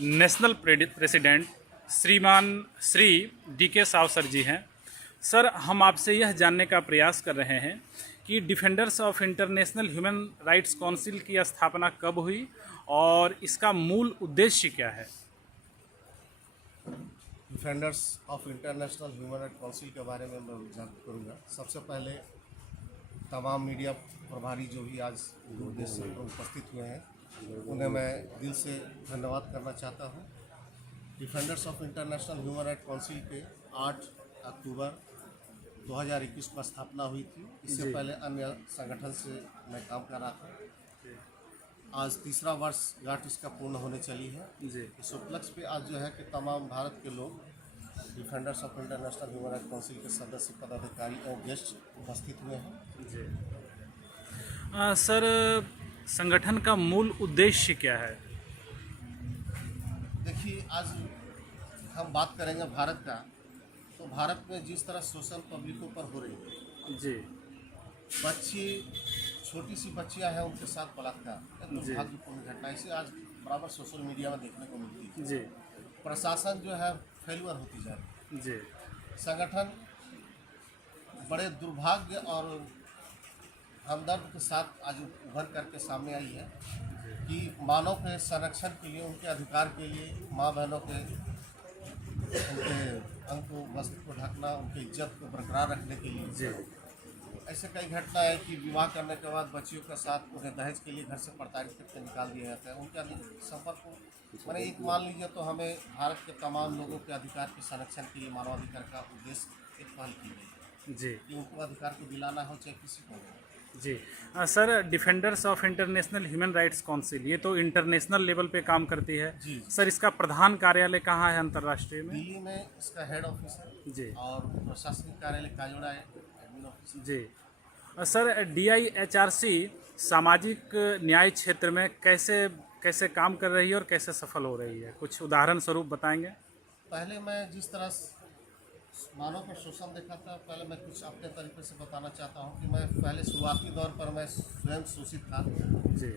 National president श्रीमान Shri DK Sao sir जी हैं। Sir, हम आपसे यह जानने का प्रयास कर रहे हैं कि defenders of international human rights council की स्थापना कब हुई और इसका मूल उद्देश्य क्या है। Defenders of international human right council के बारे में मैं जागरूक करूँगा। सबसे पहले तमाम मीडिया प्रभारी जो भी आज दो देश से उपस्थित हुए हैं, उन्हें मैं दिल से धन्यवाद करना चाहता हूँ। Defenders of international human right council के 8 अक्टूबर 2021 में स्थापना हुई थी। इससे पहले अन्य संगठन से मैं काम कर रहा था। आज तीसरा वर्ष गांठ इसका पूर्ण होने चली है। इस उपलक्ष्य पे आज जो है कि तमाम भारत के लोग defenders of international human right council के सदस्य, पदाधिकारी और गेस्ट उपस्थित हुए हैं। सर, संगठन का मूल उद्देश्य क्या है। देखिए, आज हम बात करेंगे भारत का, तो भारत में जिस तरह शोषण पब्लिकों पर हो रही है जी, बच्ची, छोटी सी बच्चियां हैं, उनके साथ बलात्कार, दुर्भाग्यपूर्ण घटना इसे आज बराबर सोशल मीडिया में देखने को मिलती है। जी, प्रशासन जो है फेल्यूर होती जा रही है। जी, संगठन बड़े दुर्भाग्य और हमदर्द के साथ आज उभर करके सामने आई है कि मानव के संरक्षण के लिए, उनके अधिकार के लिए, माँ बहनों के उनके अंग को, वस्त्र को ढकना, उनकी इज्जत को बरकरार रखने के लिए जी, ऐसे कई घटना है कि विवाह करने के बाद बच्चियों के साथ उन्हें दहेज के लिए घर से प्रताड़ित करके निकाल दिया जाता है। उनके संपर्क को मैंने एक मान लीजिए तो हमें भारत के तमाम लोगों के अधिकार के संरक्षण के लिए मानवाधिकार का उद्देश्य एक पहल की गई जी, कि उनको अधिकार को दिलाना हो, चाहे किसी को हो। जी। Sir, defenders of international human rights council ये तो इंटरनेशनल लेवल पे काम करती है। जी। सर, इसका प्रधान कार्यालय कहाँ है अंतर्राष्ट्रीय में। दिल्ली में इसका हेड ऑफिस है जी, और प्रशासनिक कार्यालय काजोड़ा है, एडमिन ऑफिस। जी। सर, DIHRC सामाजिक न्याय क्षेत्र में कैसे कैसे काम कर रही है और कैसे सफल हो रही है, कुछ उदाहरण स्वरूप बताएंगे। पहले मैं जिस तरह मानव का शोषण देखा था, पहले मैं कुछ अपने तरीके से बताना चाहता हूँ कि मैं पहले शुरुआती दौर पर मैं स्वयं शोषित था। जी,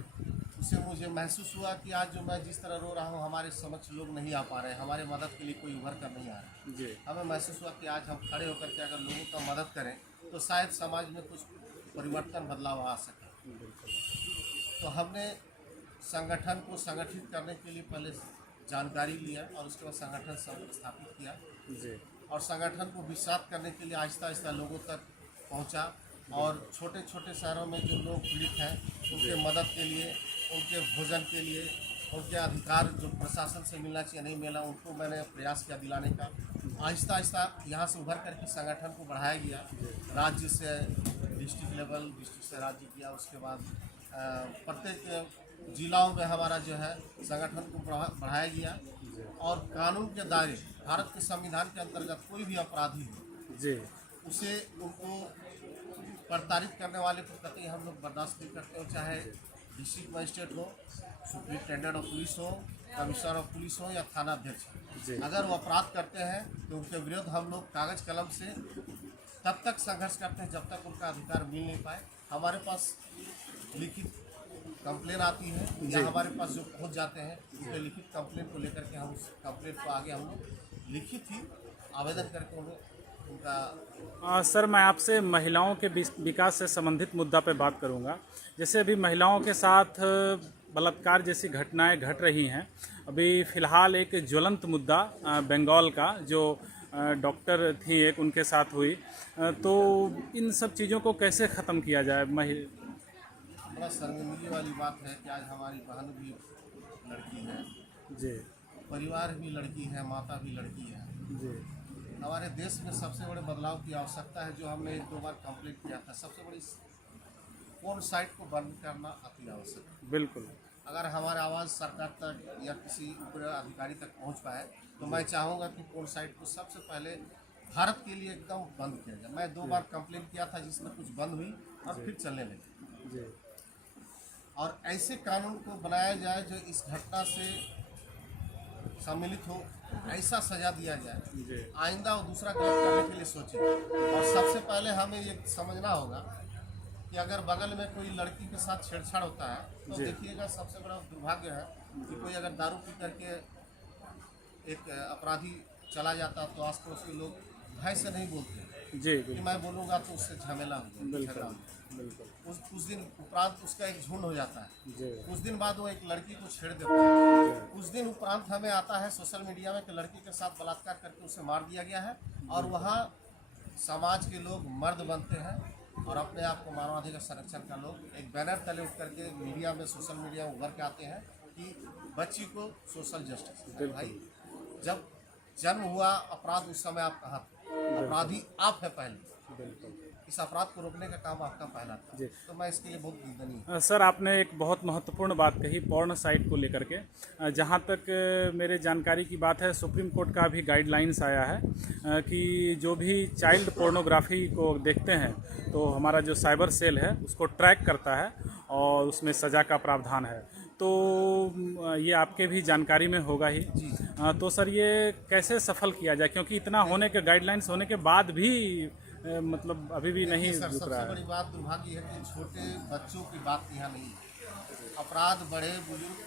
उससे मुझे महसूस हुआ कि आज जो मैं जिस तरह रो रहा हूँ, हमारे समक्ष लोग नहीं आ पा रहे, हमारे मदद के लिए कोई उभर कर नहीं आ रहा। जी, हमें महसूस हुआ कि आज हम खड़े होकर के अगर लोगों का मदद करें तो शायद समाज में कुछ परिवर्तन, बदलाव आ सके। तो हमने संगठन को संगठित करने के लिए पहले जानकारी लिया और उसके बाद संगठन स्थापित किया जी, और संगठन को विस्तार करने के लिए आहिस्ता आहिस्ता लोगों तक पहुंचा और छोटे छोटे शहरों में जो लोग पीड़ित हैं उनके मदद के लिए, उनके भोजन के लिए, उनके अधिकार जो प्रशासन से मिलना चाहिए नहीं मिला, उनको मैंने प्रयास किया दिलाने का। आहिस्ता आहिस्ता यहाँ से उभर करके संगठन को बढ़ाया गया, राज्य से डिस्ट्रिक्ट लेवल, डिस्ट्रिक्ट से राज्य किया। उसके बाद प्रत्येक जिलाओं में हमारा जो है संगठन को बढ़ाया गया और कानून के दायरे, भारत के संविधान के अंतर्गत कोई भी अपराधी हो, जी, उसे उनको प्रताड़ित करने वाले को कतई हम लोग बर्दाश्त नहीं करते हो, चाहे डिस्ट्रिक्ट मजिस्ट्रेट हो, सुप्रिंटेंडेंट ऑफ पुलिस हो, कमिश्नर ऑफ पुलिस हो या थाना अध्यक्ष हो। अगर वो अपराध करते हैं तो उनके विरुद्ध हम लोग कागज कलम से तब तक संघर्ष करते हैं जब तक उनका अधिकार मिल नहीं पाए। हमारे पास लिखित कंप्लेन आती है या हमारे पास जो पहुंच जाते हैं उनके लिखित कंप्लेन को लेकर के हम उस कंप्लेन को आगे हम लोग लिखित ही आवेदन करके उन्हें उनका। सर, मैं आपसे महिलाओं के विकास से संबंधित मुद्दा पे बात करूंगा। जैसे अभी महिलाओं के साथ बलात्कार जैसी घटनाएं घट रही हैं। अभी फ़िलहाल एक ज्वलंत मुद्दा बंगाल का जो डॉक्टर थी एक, उनके साथ हुई। तो इन सब चीज़ों को कैसे ख़त्म किया जाए। बड़ा शर्मिंदगी वाली बात है कि आज हमारी बहन भी लड़की है, जी, परिवार भी लड़की है, माता भी लड़की है। जी, हमारे देश में सबसे बड़े बदलाव की आवश्यकता है, जो हमने 1-2 बार कंप्लीट किया था। सबसे बड़ी फोन साइट को बंद करना अति आवश्यक है। बिल्कुल। अगर हमारा आवाज़ सरकार तक या किसी ऊपर अधिकारी तक पहुंच पाए तो मैं चाहूँगा कि फोन साइट को सबसे पहले भारत के लिए एकदम बंद किया जाए। मैं 2 बार कंप्लेन किया था जिसमें कुछ बंद हुई और फिर चलने लगी। जी, और ऐसे कानून को बनाया जाए जो इस घटना से सम्मिलित हो, ऐसा सजा दिया जाए, आइंदा वो दूसरा गलत करने के लिए सोचे। और सबसे पहले हमें ये समझना होगा कि अगर बगल में कोई लड़की के साथ छेड़छाड़ होता है तो देखिएगा सबसे बड़ा दुर्भाग्य है कि कोई अगर दारू पी करके एक अपराधी चला जाता तो आस पड़ोस के लोग भय से नहीं बोलते जी कि बिल्कुल मैं बोलूँगा तो उससे झमेला हो जाएगा, झगड़ा हो जाएगा। बिल्कुल कुछ दिन उपरांत उसका एक झुंड हो जाता है। जी कुछ दिन बाद वो एक लड़की को छेड़ देता है। कुछ दिन उपरांत हमें आता है सोशल मीडिया में कि लड़की के साथ बलात्कार करके उसे मार दिया गया है, और वहाँ समाज के लोग मर्द बनते हैं और अपने आप को मानवाधिकार संरक्षण का लोग एक बैनर तले उठ करके मीडिया में, सोशल मीडिया में उभर के आते हैं कि बच्ची को सोशल जस्टिस। भाई, जब जन्म हुआ अपराध उस समय आप कहाँ थे? अपराधी आप है पहले। बिल्कुल इस अपराध को रोकने का काम आपका पहला था, जी। तो मैं इसके लिए बहुत निंदनीय हूँ। सर, आपने एक बहुत महत्वपूर्ण बात कही पोर्न साइट को लेकर के। जहाँ तक मेरे जानकारी की बात है, सुप्रीम कोर्ट का भी गाइडलाइंस आया है कि जो भी चाइल्ड पोर्नोग्राफी को देखते हैं तो हमारा जो साइबर सेल है उसको ट्रैक करता है और उसमें सज़ा का प्रावधान है। तो ये आपके भी जानकारी में होगा ही। तो सर, ये कैसे सफल किया जाए, क्योंकि इतना होने के गाइडलाइंस होने के बाद भी मतलब अभी भी नहीं सर, रुक रहा सबसे है। बड़ी बात दुर्भाग्य है कि छोटे बच्चों की बात यहाँ नहीं है। अपराध बड़े बुजुर्ग,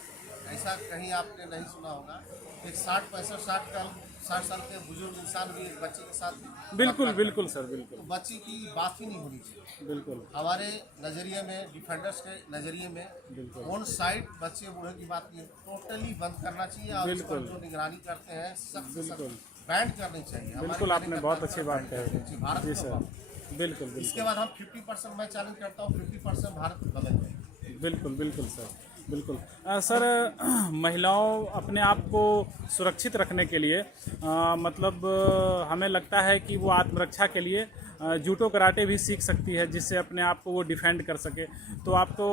ऐसा कहीं आपने नहीं सुना होगा एक 60 साल के बुजुर्ग इंसान भी एक बच्चे के साथ बिल्कुल बिल्कुल सर, बिल्कुल तो बच्चे की बात ही नहीं होनी चाहिए। बिल्कुल हमारे नज़रिए में, डिफेंडर्स के नज़रिए में, बिल्कुल ऑन साइट बच्चे बूढ़े की बात नहीं, टोटली बंद करना चाहिए और इस पर बिल्कुल। जो निगरानी करते हैं सख्त से बिल्कुल। सख्त बैंड करनी चाहिए। हमारे बिल्कुल, कहने आपने का बहुत तात्पर्य अच्छी बात ban करनी कही। चाहिए। भारत जी को सर, बंद। बिल्कुल इसके बिल्कुल बाद हम 50% मैं चैलेंज करता हूँ, 50% भारत बदल जाएगी। बिल्कुल बिल्कुल सर, बिल्कुल। सर, महिलाओं अपने आप को सुरक्षित रखने के लिए मतलब हमें लगता है कि वो आत्मरक्षा के लिए जूडो कराटे भी सीख सकती है, जिससे अपने आप को वो डिफेंड कर सके। तो आपको